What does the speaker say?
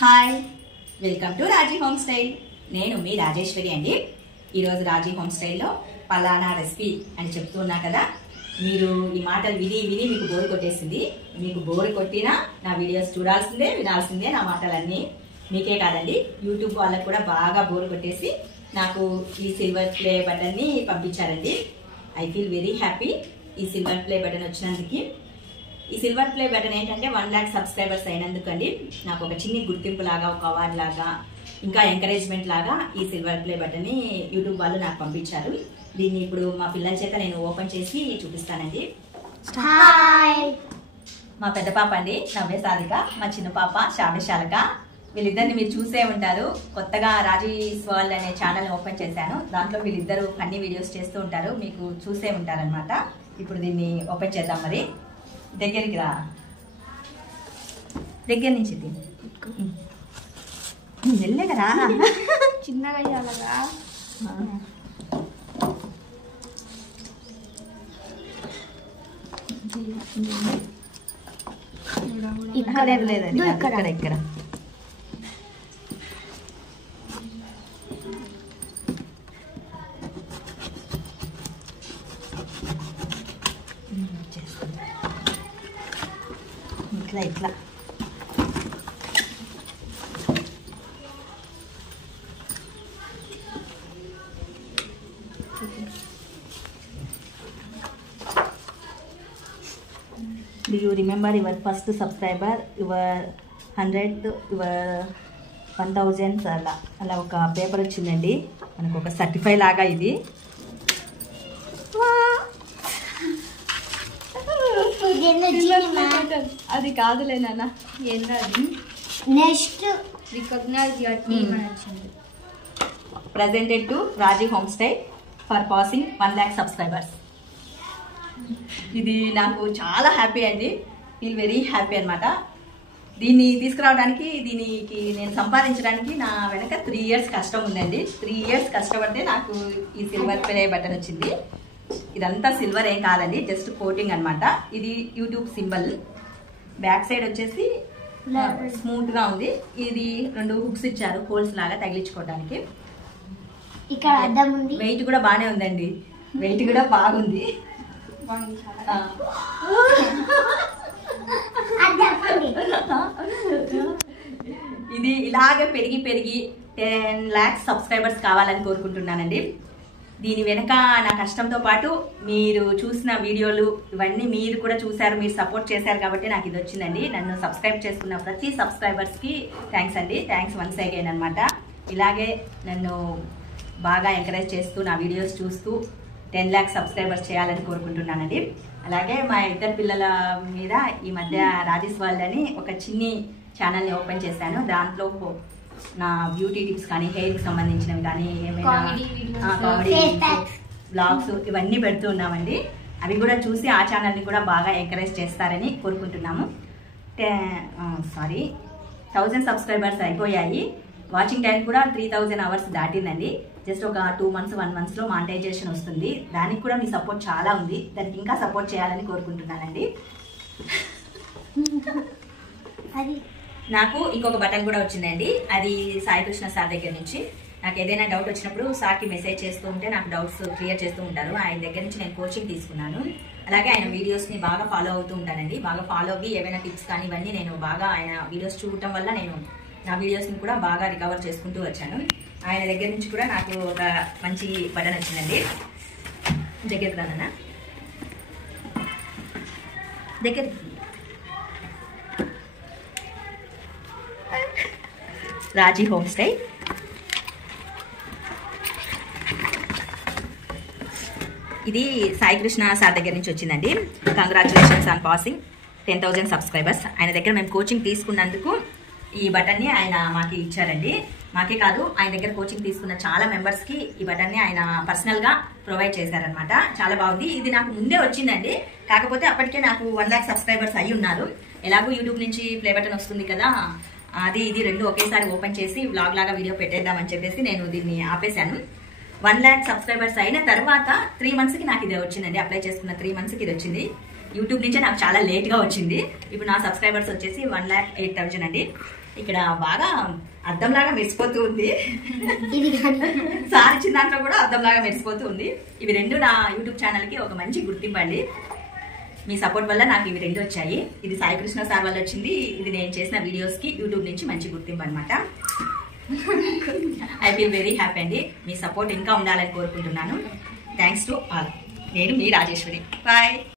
Hi, welcome to Raji home style. నేను మీ రాజేశ్వరి అండి. ఈరోజు రాజీ హోమ్ స్టైల్లో పలానా రెసిపీ అని చెప్తున్నా కదా, మీరు ఈ మాటలు విని విని మీకు బోరు కొట్టేసింది. మీకు బోరు కొట్టినా నా వీడియోస్ చూడాల్సిందే, వినాల్సిందే. నా మాటలన్నీ మీకే కాదండి, యూట్యూబ్ వాళ్ళకు కూడా బాగా బోరు కొట్టేసి నాకు ఈ సిల్వర్ ప్లే బటన్ని పంపించారండి. ఐ ఫీల్ వెరీ హ్యాపీ ఈ సిల్వర్ ప్లే బటన్ వచ్చినందుకు. ఈ సిల్వర్ ప్లే బటన్ ఏంటంటే 1 lakh సబ్స్క్రైబర్స్ అయినందుకు అండి. నాకు ఒక చిన్న గుర్తింపు లాగా, ఒక అవార్డు లాగా, ఇంకా ఎంకరేజ్మెంట్ లాగా ఈ సిల్వర్ ప్లే బటన్ని యూట్యూబ్ వాళ్ళు నాకు పంపించారు. దీన్ని ఇప్పుడు మా పిల్లల చేత నేను ఓపెన్ చేసి చూపిస్తానండి. మా పెద్ద పాప అండి నవ్య సాధిక, మా చిన్న పాప శాలక. వీళ్ళిద్దరిని మీరు చూసే ఉంటారు. కొత్తగా రాజీస్ వరల్డ్ అనే ఛానల్ ఓపెన్ చేశాను. దాంట్లో వీళ్ళిద్దరు ఫన్నీ వీడియోస్ చేస్తూ ఉంటారు, మీకు చూసే ఉంటారనమాట. ఇప్పుడు దీన్ని ఓపెన్ చేద్దాం. మరి దగ్గరికి రా, దగ్గర నుంచి వెళ్ళే కదా, చిన్నగా అయ్యాలగా. లేదండి, ఇక్కడ ఇక్కడ ఇట్లా ఇట్లా Do you remember your first subscriber, your 100th, your 1000th అలా ఒక పేపర్ వచ్చిందండి మనకు, ఒక సర్టిఫై లాగా. ఇది అది కాదులే నాన్న, ఏంటది? నెక్స్ట్ రికగ్నైజ్ యువర్ టీమ్ అని వచ్చింది. presented to Raji home style for passing 1 lakh subscribers. ఇది నాకు చాలా హ్యాపీ అండి, ఫీల్ వెరీ హ్యాపీ అనమాట. దీన్ని తీసుకురావడానికి, దీనికి నేను సంపాదించడానికి నా వెనక 3 years కష్టం ఉందండి. 3 years కష్టపడితే నాకు ఈ సిల్వర్ ప్లే బటన్ వచ్చింది. ఇదంతా సిల్వర్ ఏం కాదండి, జస్ట్ కోటింగ్ అనమాట. ఇది యూట్యూబ్ సింబల్. బ్యాక్ సైడ్ వచ్చేసి స్మూత్ గా ఉంది. ఇది 2 హుక్స్ ఇచ్చారు, హోల్స్ లాగా తగిలించుకోవడానికి. ఇక్కడ అద్దం ఉంది. వెయిట్ కూడా బాగానే ఉందండి, వెయిట్ కూడా బాగుంది. ఇది ఇలాగే పెరిగి పెరిగి 10 lakhs సబ్స్క్రైబర్స్ కావాలని కోరుకుంటున్నానండి. దీని వెనక నా కష్టంతో పాటు మీరు చూసిన వీడియోలు ఇవన్నీ మీరు కూడా చూశారు, మీరు సపోర్ట్ చేశారు కాబట్టి నాకు ఇది వచ్చిందండి. నన్ను సబ్స్క్రైబ్ చేసుకున్న ప్రతి సబ్స్క్రైబర్స్కి థ్యాంక్స్ అండి, థ్యాంక్స్ వన్స్ అగైన్ అనమాట. ఇలాగే నన్ను బాగా ఎంకరేజ్ చేస్తూ నా వీడియోస్ చూస్తూ 10 lakh సబ్స్క్రైబర్స్ చేయాలని కోరుకుంటున్నానండి. అలాగే మా ఇద్దరు పిల్లల మీద ఈ మధ్య రాజీస్ వరల్డ్ అని ఒక చిన్ని ఛానల్ని ఓపెన్ చేశాను. దాంట్లో నా బ్యూటీ టిప్స్ కానీ, హెయిర్కి సంబంధించినవి కానీ, ఏమైనా కామెడీ బ్లాగ్స్ ఇవన్నీ పెడుతూ ఉన్నామండి. అవి కూడా చూసి ఆ ఛానల్ని కూడా బాగా ఎంకరేజ్ చేస్తారని కోరుకుంటున్నాము. 1000 సబ్స్క్రైబర్స్ అయిపోయాయి. వాచింగ్ టైం కూడా 3000 hours దాటిందండి. జస్ట్ ఒక 2 months 1 monthలో మానిటైజేషన్ వస్తుంది. దానికి కూడా మీ సపోర్ట్ చాలా ఉంది, దానికి ఇంకా సపోర్ట్ చేయాలని కోరుకుంటున్నానండి. నాకు ఇంకొక బటన్ కూడా వచ్చిందండి, అది సాయి కృష్ణ సార్ దగ్గర నుంచి. నాకు ఏదైనా డౌట్ వచ్చినప్పుడు సార్కి మెసేజ్ చేస్తూ ఉంటే నాకు డౌట్స్ క్లియర్ చేస్తూ ఉంటారు. ఆయన దగ్గర నుంచి నేను కోచింగ్ తీసుకున్నాను. అలాగే ఆయన వీడియోస్ని బాగా ఫాలో అవుతూ ఉంటానండి. బాగా ఫాలో అవ్వి ఏమైనా టిప్స్ కానీ ఇవన్నీ నేను బాగా ఆయన వీడియోస్ చూడటం వల్ల నేను నా వీడియోస్ని కూడా బాగా రికవర్ చేసుకుంటూ వచ్చాను. ఆయన దగ్గర నుంచి కూడా నాకు ఒక మంచి బటన్ వచ్చిందండి. దగ్గరికి రానా, దగ్గరికి. రాజీ హోమ్ స్టైల్. ఇది సాయి కృష్ణ సార్ దగ్గర నుంచి వచ్చిందండి. Congratulations on passing 10,000 subscribers. ఆయన దగ్గర మేము కోచింగ్ తీసుకున్నందుకు ఈ బటన్ని ఆయన మాకు ఇచ్చారండి. మాకే కాదు, ఆయన దగ్గర కోచింగ్ తీసుకున్న చాలా మెంబర్స్కి ఈ బటన్ని ఆయన పర్సనల్గా ప్రొవైడ్ చేశారనమాట. చాలా బాగుంది. ఇది నాకు ముందే వచ్చిందండి, కాకపోతే అప్పటికే నాకు 1 lakh సబ్స్క్రైబర్స్ అయి ఉన్నారు. ఎలాగో యూట్యూబ్ నుంచి ప్లే బటన్ వస్తుంది కదా, అది ఇది 2 ఒకేసారి ఓపెన్ చేసి వ్లాగ్ లాగా వీడియో పెట్టేద్దామని చెప్పేసి నేను దీన్ని ఆపేశాను. 1 lakh సబ్స్క్రైబర్స్ అయిన తర్వాత 3 monthsకి నాకు ఇది వచ్చిందండి. అప్లై చేసుకున్న 3 monthsకి ఇది వచ్చింది. యూట్యూబ్ నుంచే నాకు చాలా లేట్గా వచ్చింది. ఇప్పుడు నా సబ్స్క్రైబర్స్ వచ్చేసి 1,08,000 అండి. ఇక్కడ బాగా అద్దంలాగా మెరిసిపోతూ ఉంది. ఇది కానీ సార్ ఇచ్చిన దాంట్లో కూడా అద్దంలాగా మెరిసిపోతూ ఉంది. ఇవి రెండు నా యూట్యూబ్ ఛానల్కి ఒక మంచి గుర్తింపు అండి. మీ సపోర్ట్ వల్ల నాకు ఇవి రెండు వచ్చాయి. ఇది సాయి కృష్ణ సార్ వల్ల వచ్చింది. ఇది నేను చేసిన వీడియోస్కి యూట్యూబ్ నుంచి మంచి గుర్తింపు అనమాట. ఐ ఫీల్ వెరీ హ్యాపీ అండి. మీ సపోర్ట్ ఇంకా ఉండాలని కోరుకుంటున్నాను. Thanks to all. నేను మీ రాజేశ్వరి. బాయ్.